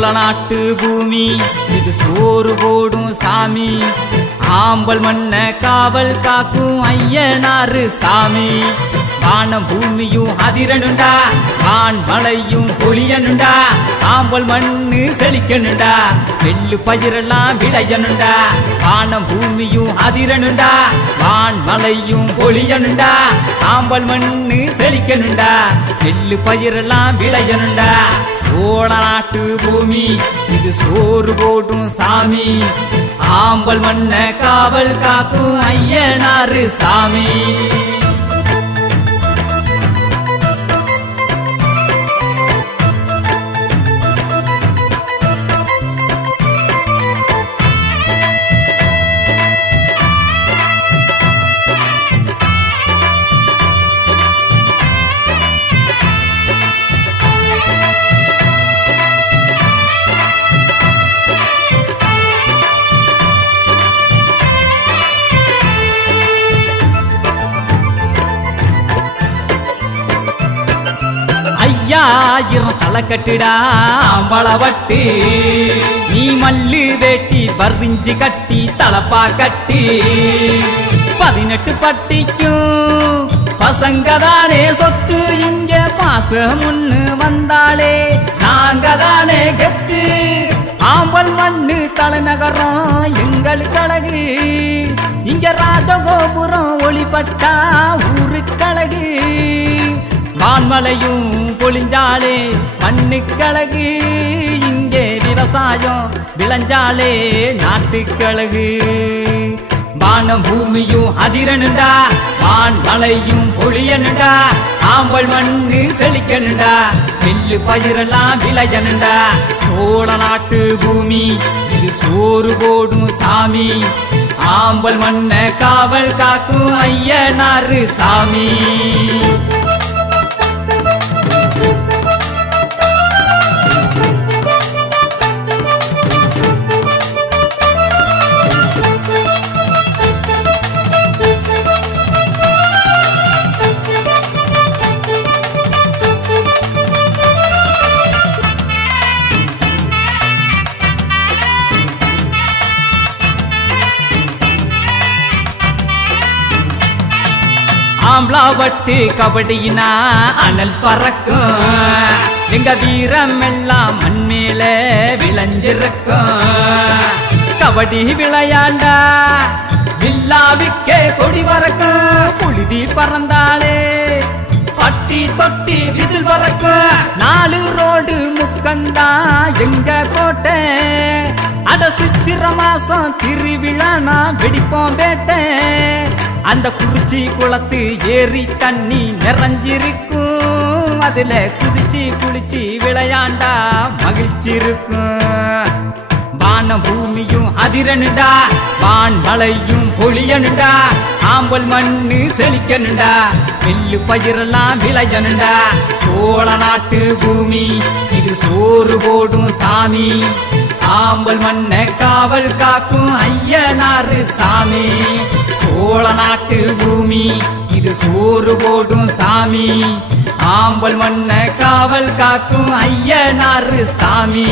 நாட்டு பூமி. இது சோறு போடும் சாமி. ஆம்பல் மண்ண காவல் காக்கும் ஐயனாரு சாமி. வானம் பூமியும் அதிரனுண்டா ஆண் மலையும் புளியனுண்டா ஆம்பல் மண்ணு செழிக்கணுண்டா. வெள்ளு பயிரெல்லாம் விளையனுண்டா வானம் பூமியும் அதிரனுண்டா வான் மலையும் பொழியணுண்டா. ஆம்பல் மண்ணு செழிக்கணுண்டா. வெள்ளு பயிரெல்லாம் விளையனுண்டா சோழ நாட்டு பூமி இது சோறு போடும் சாமி. ஆம்பல் மண்ண காவல் காக்கும் ஐயனாறு சாமி. ஐயாயிரம் தலை கட்டுடா வளவட்டு நீ மல்லு வேட்டி வர்றிஞ்சு கட்டி தலப்பா கட்டி. பதினெட்டு பட்டிக்கும் பசங்க தானே சொத்து இங்க பாசம் ஒண்ணு வந்தாளே நாங்க தானே கெத்து. ஆம்பல் மண்ணு தலைநகரம் எங்களுக்கு அழகு. இங்க ராஜகோபுரம் ஒளிப்பட்டா ஊருக்கழகு வான்மலையும் பொழிஞ்சாலே மண்ணுக்கழகு இங்கே விவசாயம் விளைஞ்சாலே நாட்டுக்கழகு. வானம் பூமியும் அதிரணுண்டா வான் மலையும் பொழியணுண்டா ஆம்பல் மண்ணு செழிக்கணுண்டா நெல்லு பயிரெல்லாம் விளையணுண்டா சோழ நாட்டு பூமி இது சோறு போடும் சாமி. ஆம்பல் மண்ண காவல் காக்கும் ஐயனாரு சாமி. மாம்பழா வட்டு கபடினா அனல் பறக்கும். எங்க வீரம் எல்லாம் மண் மேல விளைஞ்சிருக்கும். கபடி விளையாண்டா ஜில்லாவிக்கே கொடி பறக்கும். புழுதி பறந்தாளே பட்டி தொட்டி விசில் பறக்கும். நாலு ரோடு முக்கந்தா எங்க கோட்டை? அட சித்திர மாசம் திருவிழா நான் வெடிப்போம் வேட்டை அந்த குறிச்சி குளத்து ஏரி தண்ணி நிறைஞ்சிருக்கும். அதுல குதிச்சு குளிச்சு விளையாண்டா மகிழ்ச்சி இருக்கும் வான பூமியும் அதிரனுடா வான் மலையும் பொழியணுண்டா ஆம்பல் மண்ணு செழிக்கணுண்டா நெல்லு பயிரெல்லாம் விளையணுண்டா. சோழ நாட்டு பூமி இது சோறு போடும் சாமி. ஆம்பல் மண்ண காவல் காக்கும் ஐயனாறு சாமி. சோழ நாட்டு பூமி இது சோறு போடும் சாமி. ஆம்பல் மண்ண காவல் காக்கும் ஐயனாறு சாமி.